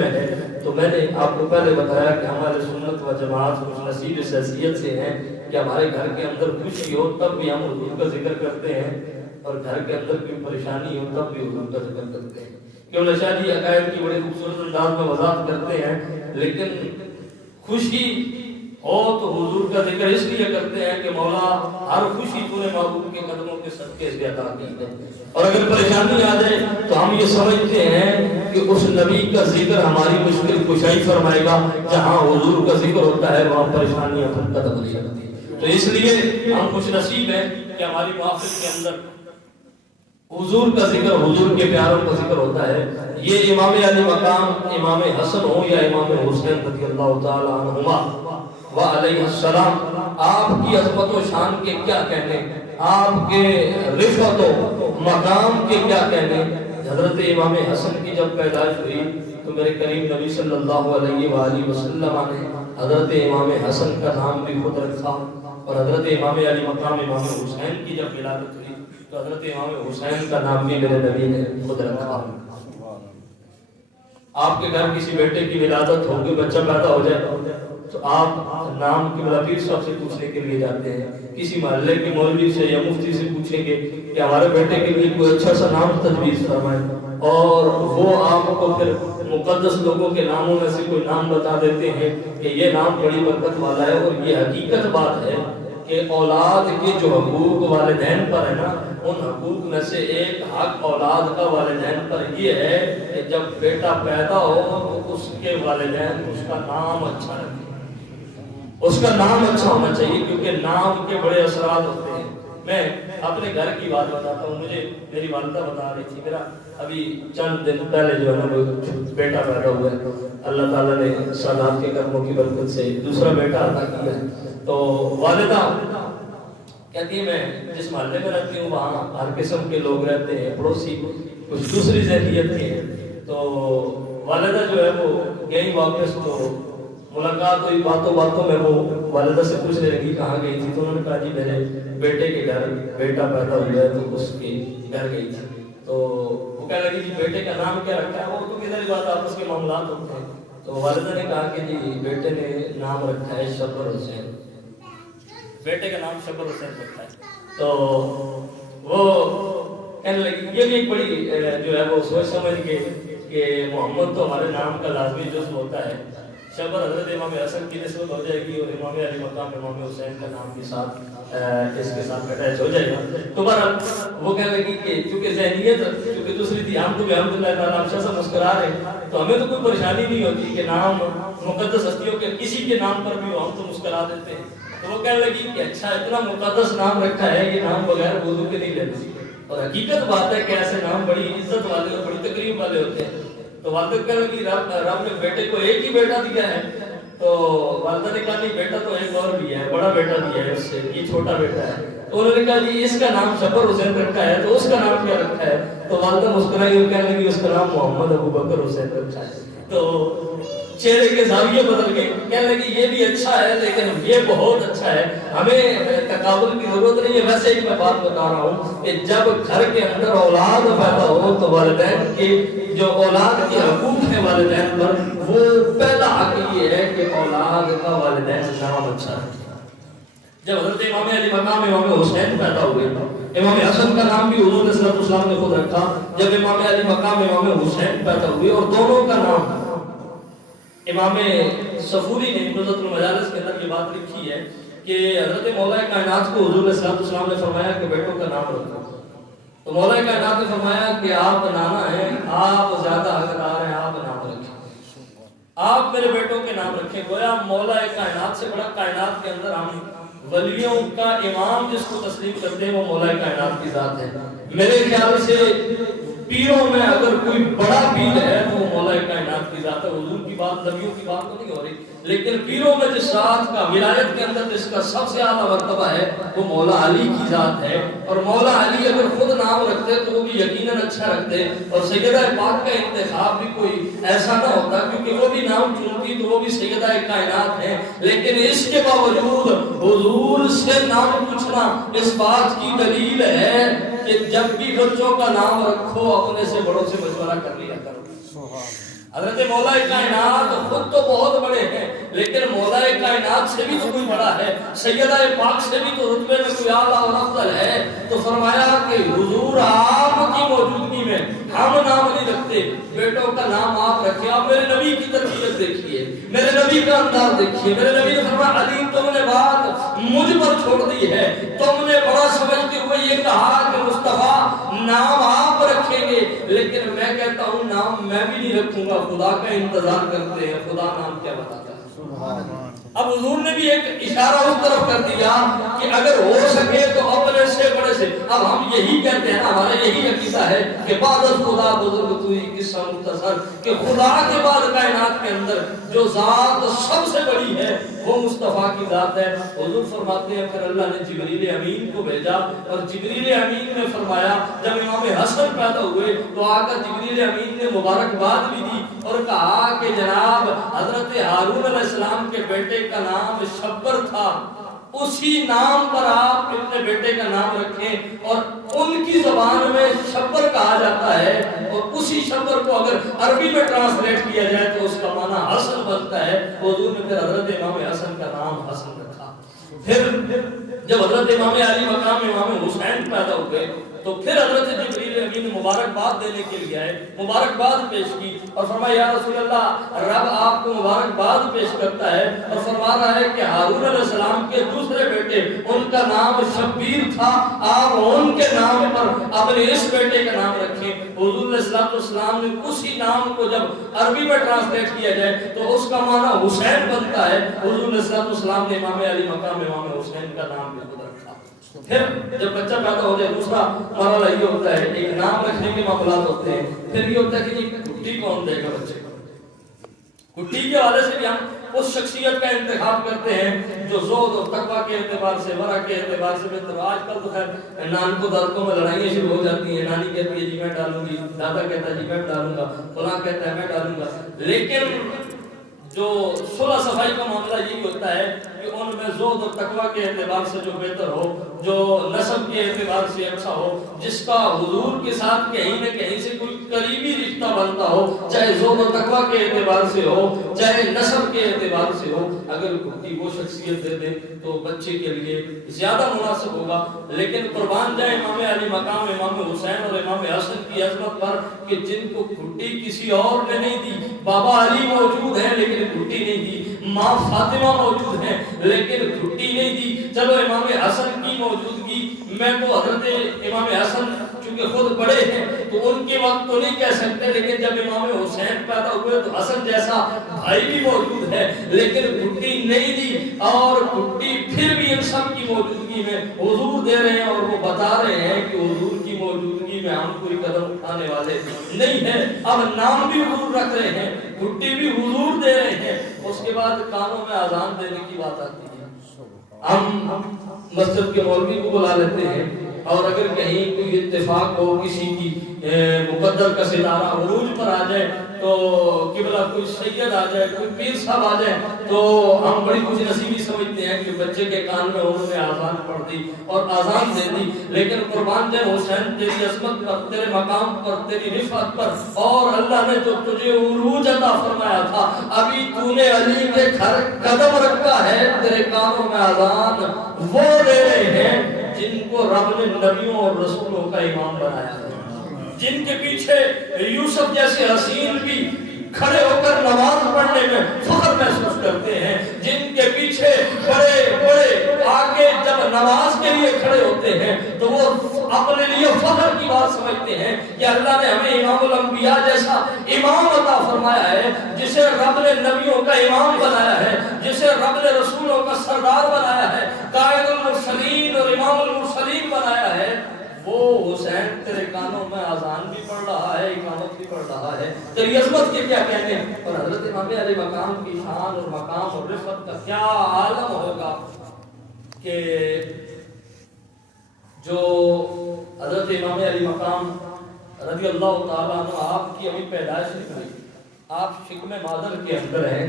میں ہے تو میں نے آپ کو پہلے بتایا کہ ہمارے سنت و جماعت خوش نصیب اس حیثیت سے ہیں کہ ہمارے گھر کے اندر خوشی ہو تب بھی ہم حضور کا ذکر کرتے ہیں، اور گھر کے اندر کوئی پریشانی ہو تب بھی حضور کا ذکر کرتے ہیں۔ کیوں نشادی عقائد کی بڑے خوبصورت انداز میں وضاحت کرتے ہیں، لیکن خوشی ہو تو حضور کا ذکر اس لیے کرتے ہیں کہ مولا ہر خوشی تو نے محبوب کے قدموں کے صدقے سے عطا کی ہے، اور اگر پریشانی آ جائے تو ہم یہ سمجھتے ہیں کہ اس نبی کا ذکر ہماری مشکل کشائی فرمائے گا، جہاں حضور کا ذکر ہوتا ہے وہاں پریشانیاں ختم ہو جاتی ہیں۔ تو اس لیے ہم خوش نصیب ہیں کہ ہماری محفل کے اندر حضور کا ذکر، حضور کے پیاروں کا ذکر ہوتا ہے۔ یہ امام علی مقام امام حسن ہو یا امام حسین رضی اللہ تعالی عنہما وعلیہ السلام، آپ کی عظمت و شان کے کیا کہنے، آپ کے رفعت و مقام کے کیا کہنے۔ حضرت امام حسن کی جب پیدائش ہوئی تو میرے کریم نبی صلی اللہ علیہ وآلہ وسلم نے حضرت امام حسن کا نام بھی خود رکھا، اور حضرت امام علی مقام امام حسین کی جب ولادت ہوئی تو حضرت امام حسین کا نام بھی میرے نبی نے خود رکھا۔ آپ کے گھر کسی بیٹے کی ولادت ہو، کوئی بچہ پیدا ہو جائے تو آپ نام کی بلا پیر صاحب سے پوچھنے کے لیے جاتے ہیں، کسی محلے کے مولوی سے یا مفتی سے پوچھیں گے کہ ہمارے بیٹے کے لیے کوئی اچھا سا نام تجویز فرمائیں، اور وہ آپ کو پھر مقدس لوگوں کے ناموں میں سے کوئی نام بتا دیتے ہیں کہ یہ نام بڑی برکت والا ہے۔ اور یہ حقیقت بات ہے کہ اولاد کے جو حقوق والدین پر ہے نا، ان حقوق میں سے ایک حق اولاد کا والدین پر یہ ہے کہ جب بیٹا پیدا ہو تو اس کے والدین اس کا نام اچھا رکھیں، اس کا نام اچھا ہونا چاہیے، کیونکہ نام کے بڑے اثرات ہوتے ہیں۔ میں اپنے گھر کی بات بتاتا ہوں، مجھے میری والدہ بتا رہی تھی، میرا ابھی چند دن پہلے جو ہے وہ بیٹا پیدا ہوا ہے، اللہ تعالیٰ نے سادات کے کرموں کی برکت سے دوسرا بیٹا عطا کیا ہے۔ تو والدہ کہتی ہے میں جس محلے میں رہتی ہوں وہاں ہر قسم کے لوگ رہتے ہیں، پڑوسی کچھ دوسری ذہنیت کے ہیں، تو والدہ جو ہے وہ گئی واپس، تو ملاقات ہوئی، باتوں باتوں میں وہ والدہ سے پوچھنے لگی کہاں گئی تھی، تو انہوں نے کہا جی میرے بیٹے کے گھر بیٹا پیدا ہوا ہے تو اس کے گھر گئی تھی۔ تو وہ کہنے لگی جی بیٹے کا نام کیا رکھا ہے، وہ تو کدھر بات آپس کے معاملات ہوتے ہیں۔ تو والدہ نے کہا کہ جی بیٹے نے نام رکھا ہے شبر حسین، بیٹے کا نام شبر حسین رکھا ہے۔ تو وہ کہنے لگی یہ بھی ایک بڑی جو ہے وہ سوچ سمجھ کے کہ محمد تو ہمارے نام کا لازمی جزو ہوتا ہے، شبر حضرت امام حسن کی نسبت ہو جائے گی، اور امام علی مقام امام حسین کا نام کے ساتھ اس کے ساتھ اٹیچ ہو جائے گا۔ تو بہرحال وہ کہنے لگی کہ چونکہ ذہنیت چونکہ دوسری تھی، ہم تو بھی الحمدللہ تعالیٰ ہمیشہ سے مسکرا رہے ہیں، تو ہمیں تو کوئی پریشانی نہیں ہوتی کہ نام مقدس ہستیوں کے کسی کے نام پر بھی ہم تو مسکرا دیتے ہیں۔ تو وہ کہنے لگی کہ اچھا اتنا مقدس نام رکھا ہے، یہ نام بغیر وضو کے نہیں لیتے، اور حقیقت بات ہے کہ ایسے نام بڑی عزت والے اور بڑی تقریب والے ہوتے ہیں۔ تو والدہ کہنے لگی رب نے بیٹے کو ایک ہی بیٹا دیا ہے، تو والدہ نے کہا نہیں بیٹا تو ایک اور بھی ہے، بڑا بیٹا بھی ہے اس سے، یہ چھوٹا بیٹا ہے۔ تو انہوں نے کہا جی اس کا نام شبر حسین رکھا ہے، تو اس کا نام کیا رکھا ہے؟ تو والدہ مسکرائی اور کہنے لگی اس کا نام محمد ابو بکر حسین رکھا ہے۔ تو چہرے کے زاویے بدل گئے، کہنے لگی یہ بھی اچھا ہے لیکن یہ بہت اچھا ہے، ہمیں تقابل کی ضرورت نہیں ہے۔ ویسے ایک میں بات بتا رہا ہوں کہ جب گھر کے اندر اولاد پیدا ہو تو والدین کے جو اولاد کے حقوق ہیں والدین پر، وہ پہلا حق یہ ہے کہ اولاد کا والدین سے نام اچھا ہے۔ جب حضرت امام علی مقام امام حسین پیدا ہوئے، امام حسن کا نام بھی حضور صلی اللہ علیہ وسلم نے خود رکھا۔ جب امام علی مقام امام حسین پیدا ہوئے، اور دونوں کا نام امام صفوری نے نزہۃ المجالس کے اندر یہ بات لکھی ہے کہ حضرت مولا کائنات کو حضور صلی اللہ علیہ وسلم نے فرمایا کہ بیٹوں کا نام رکھو، تو مولا کائنات نے فرمایا کہ آپ نانا ہیں، آپ زیادہ حقدار ہیں، آپ نام رکھیں، آپ میرے بیٹوں کے نام رکھیں۔ گویا مولا کائنات سے بڑا کائنات کے اندر ہم ولیوں کا امام جس کو تسلیم کرتے ہیں وہ مولا کائنات کی ذات ہے۔ میرے خیال سے پیروں میں اگر کوئی بڑا پیر ہے تو مولا کائنات کی ذات ہے۔ حضور کی بات نبیوں کی بات تو نہیں ہو رہی، لیکن پیروں میں جس ذات کا ولایت کے اندر جس کا سب سے اعلیٰ مرتبہ ہے وہ مولا علی کی ذات ہے۔ اور مولا علی اگر خود نام رکھتے تو وہ بھی یقیناً اچھا رکھتے، اور سیدہ پاک کا انتخاب بھی کوئی ایسا نہ ہوتا کیونکہ وہ بھی نام چنتی تو وہ بھی سیدہ کائنات ہے، لیکن اس کے باوجود حضور سے نام پوچھنا اس بات کی دلیل ہے کہ جب بھی بچوں کا نام رکھو اپنے سے بڑوں سے مشورہ کر لیا کرو۔ حضرت مولا کائنات خود تو بہت بڑے ہیں، لیکن مولا کائنات سے بھی تو کوئی بڑا ہے، سیدہ پاک سے بھی تو رتبے میں کوئی اعلیٰ اور افضل ہے۔ تو فرمایا کہ حضور آپ کی موجودگی میں ہم نام نہیں رکھتے، بیٹوں کا نام آپ رکھیں۔ آپ میرے نبی کی تربیت دیکھیے، میرے نبی کا انداز دیکھیے۔ میرے نبی نے فرمایا علی تم نے بات مجھ پر چھوڑ دی ہے، تم نے بڑا سمجھتے ہوئے یہ کہا کہ مصطفیٰ نام آپ رکھیں گے، لیکن میں کہتا ہوں نام میں بھی نہیں رکھوں گا، خدا کا انتظار کرتے ہیں، خدا نام کیا بتاتا ہے۔ اب حضور نے بھی ایک اشارہ اس طرف کر دیا کہ اگر ہو سکے تو اپنے سے بڑے سے، اب ہم یہی کہتے ہیں نا، ہمارا یہی عقیدہ ہے کہ بعد خدا بزرگ تو ہی قصہ مختصر، کہ خدا کے بعد کائنات کے اندر جو ذات سب سے بڑی ہے وہ مصطفیٰ کی ذات ہے۔ حضور فرماتے ہیں پھر اللہ نے جبریل امین کو بھیجا، اور جبریل امین نے فرمایا جب امام حسن پیدا ہوئے تو آ کر جبریل امین نے مبارکباد بھی دی اور کہا کہ جناب حضرت ہارون علیہ السلام کے بیٹے کا نام شبر تھا، اسی نام پر آپ اپنے بیٹے کا نام رکھیں، اور ان کی زبان میں شبر کہا جاتا ہے، اور اسی شبر کو اگر عربی میں ٹرانسلیٹ کیا جائے تو اس کا معنی حسن بنتا ہے۔ حضور نے پھر حضرت امام حسن کا نام حسن رکھا۔ پھر جب حضرت امام علی مقام امام حسین پیدا ہوئے تو پھر حضرت جبریل امین مبارکباد دینے کے لیے آئے، مبارکباد پیش کی اور فرمایا یا رسول اللہ رب آپ کو مبارکباد پیش کرتا ہے اور فرما رہا ہے کہ ہارون علیہ السلام کے دوسرے بیٹے ان کا نام شبیر تھا، آپ ان کے نام پر اپنے اس بیٹے کا نام رکھیں۔ حضور علیہ السلام نے اسی نام کو جب عربی میں ٹرانسلیٹ کیا جائے تو اس کا معنی حسین بنتا ہے۔ حضور علیہ السلام نے امام علی مقام امام حسین کا نام بھی خود رکھا۔ پھر جب بچہ پیدا ہو جائے دوسرا مرحلہ یہ ہوتا ہے، ایک نام رکھنے کے معاملات ہوتے ہیں، پھر یہ ہوتا ہے کہ یہ کٹی کون دے گا بچے کو۔ کٹی کے حوالے سے بھی ہم اس شخصیت کا انتخاب کرتے ہیں جو زہد اور تقویٰ کے اعتبار سے، ورع کے اعتبار سے بہتر۔ آج کل تو خیر نان کو دادوں میں لڑائیاں شروع ہو جاتی ہیں، نانی کہتی ہے جی میں ڈالوں گی، دادا کہتا ہے جی میں ڈالوں گا، فلاں کہتا ہے میں ڈالوں گا، لیکن جو صلح صفائی کا معاملہ یہی ہوتا ہے کہ ان میں زہد اور تقویٰ کے اعتبار سے جو بہتر ہو، جو نسب کے اعتبار سے اچھا ہو، جس کا حضور کے ساتھ کہیں نہ کہیں سے کوئی قریبی رشتہ بنتا ہو، چاہے زہد اور تقویٰ کے اعتبار سے ہو چاہے نسب کے اعتبار سے ہو، اگر کھٹی وہ شخصیت دے دے تو بچے کے لیے زیادہ مناسب ہوگا۔ لیکن قربان جائے امام علی مقام امام حسین اور امام حسن کی عظمت پر کہ جن کو کھٹی کسی اور نے نہیں دی۔ بابا علی موجود ہیں لیکن کھٹی نہیں دی، ماں فاطمہ موجود ہیں لیکن کھٹی نہیں دی۔ چلو امام حسن کی موجودگی میں تو حضرت امام حسن چونکہ خود بڑے ہیں تو ان کے وقت تو نہیں کہہ سکتے، لیکن جب امام حسین پیدا ہوئے تو حسن جیسا بھائی بھی موجود ہے لیکن کھٹی نہیں دی، اور کھٹی پھر بھی ان سب کی موجودگی میں حضور دے رہے ہیں، اور وہ بتا رہے ہیں کہ حضور کی موجودگی میں ہم کوئی قدم اٹھانے والے نہیں ہیں۔ اب نام بھی حضور رکھ رہے ہیں، کھٹی بھی حضور دے رہے ہیں۔ اس کے بعد کانوں میں اذان دینے کی بات آتی ہے، ہم مسجد کے مولوی کو بلا لیتے ہیں، اور اگر کہیں کوئی اتفاق ہو، کسی کی مقدر کا ستارہ عروج پر آ جائے تو قبلہ کوئی سید آ جائے، کوئی پیر صاحب آ جائے تو ہم بڑی خوش نصیبی سمجھتے ہیں کہ بچے کے کان میں انہوں نے آذان پڑھ دی اور آذان دے دی۔ لیکن قربان جائے حسین تیری عظمت پر، تیرے مقام پر، تیری رفعت پر، اور اللہ نے جو تجھے عروج عطا فرمایا تھا، ابھی تو نے علی کے گھر قدم رکھا ہے، تیرے کانوں میں آذان وہ دے رہے ہیں جن کو رب نے نبیوں اور رسولوں کا امام بنایا ہے، جن کے پیچھے یوسف جیسے حسین بھی کھڑے ہو کر نماز پڑھنے میں فخر محسوس کرتے ہیں، جن کے پیچھے بڑے بڑے آگے جب نماز کے لیے کھڑے ہوتے ہیں تو وہ اپنے لیے فخر کی بات سمجھتے ہیں کہ اللہ نے ہمیں امام الانبیاء جیسا امام عطا فرمایا ہے، جسے رب نے نبیوں کا امام بنایا ہے، جسے رب نے رسولوں کا سردار بنایا ہے، قائد المرسلین اور امام المرسلین بنایا ہے۔ وہ حسین تیرے کانوں میں اذان بھی پڑھ رہا ہے، اقامت بھی پڑھ رہا ہے، تیری عظمت کے کیا کہنے۔ اور حضرت امام علی مقام کی شان اور مقام اور رفعت کا کیا عالم ہوگا کہ جو حضرت امام علی مقام رضی اللہ تعالیٰ عنہ، آپ کی ابھی پیدائش نہیں ہوئی، آپ شکم مادر کے اندر ہیں،